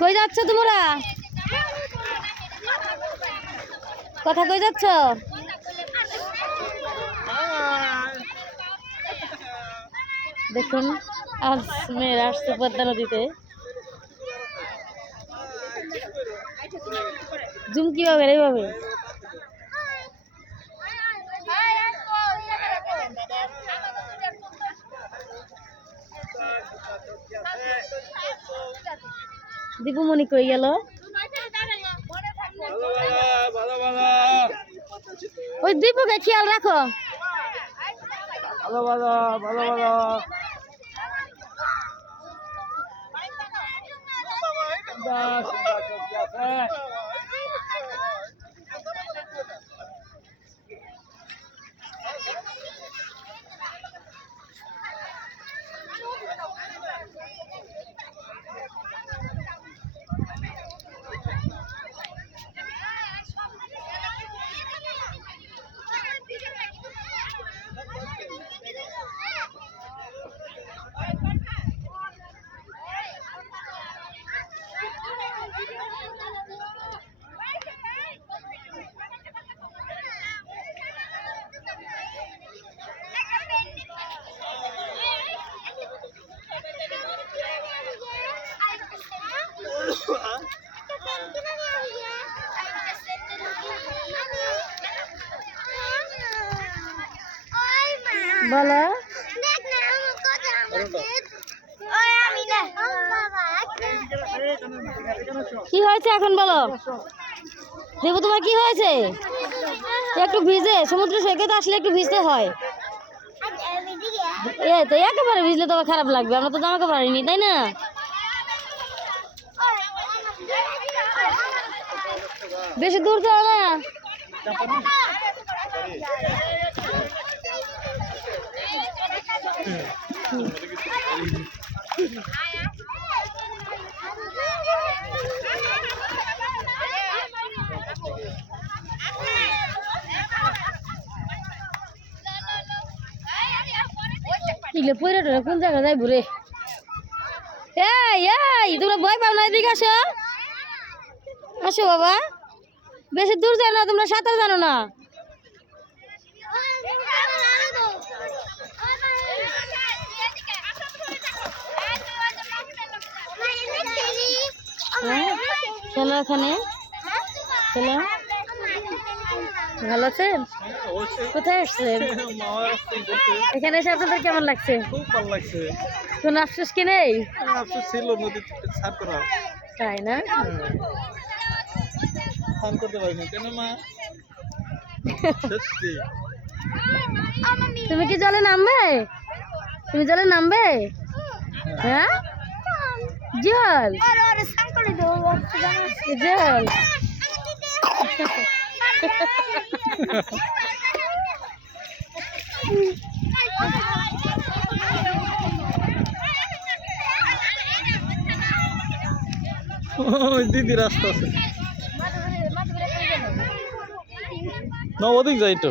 কই যাচ্ছ তোমরা? কথা কই যাচ্ছ? দেখুন আজ মেয়েরা আসছে পদ্মা নদীতে। জুম কিভাবে এইভাবে দীপুমণি কই গেল? ওই দীপুকে খেয়াল রাখো। ভালো ভালো ভালো ভালো বলো কি হয়েছে এখন বলো? দেবু তোমার কি হয়েছে? একটু ভিজে সমুদ্র সৈকতে আসলে একটু ভিজতে হয়। এই তো একেবারে ভিজলে তোমার খারাপ লাগবে, আমরা তো জামা কাপড় আনিনি তাই না? বেশি দূর যাও না। কোন জায়গা যাই ঘুরে? এই তোমরা ভয় পাও না, এদিকে আসো। আসো বাবা, বেশি দূর যায় না, তোমরা সাঁতার জানো না। চলো এখানে চলো। ভালো আছেন? কোথায় আসছেন? এখানে এসে আপনাদের কেমন লাগছে? খুব ভালো লাগছে। কোন আফসোস কি নেই? আফসোস ছিল নদীতে স্নান করা, তাই না? স্নান করতে পারি না কেন মা? সত্যি তুমি কি জলে নামবে? তুমি জলে নামবে? হ্যাঁ জল জল দিদি রাস্তা আছে না, ওদিক যাই তো।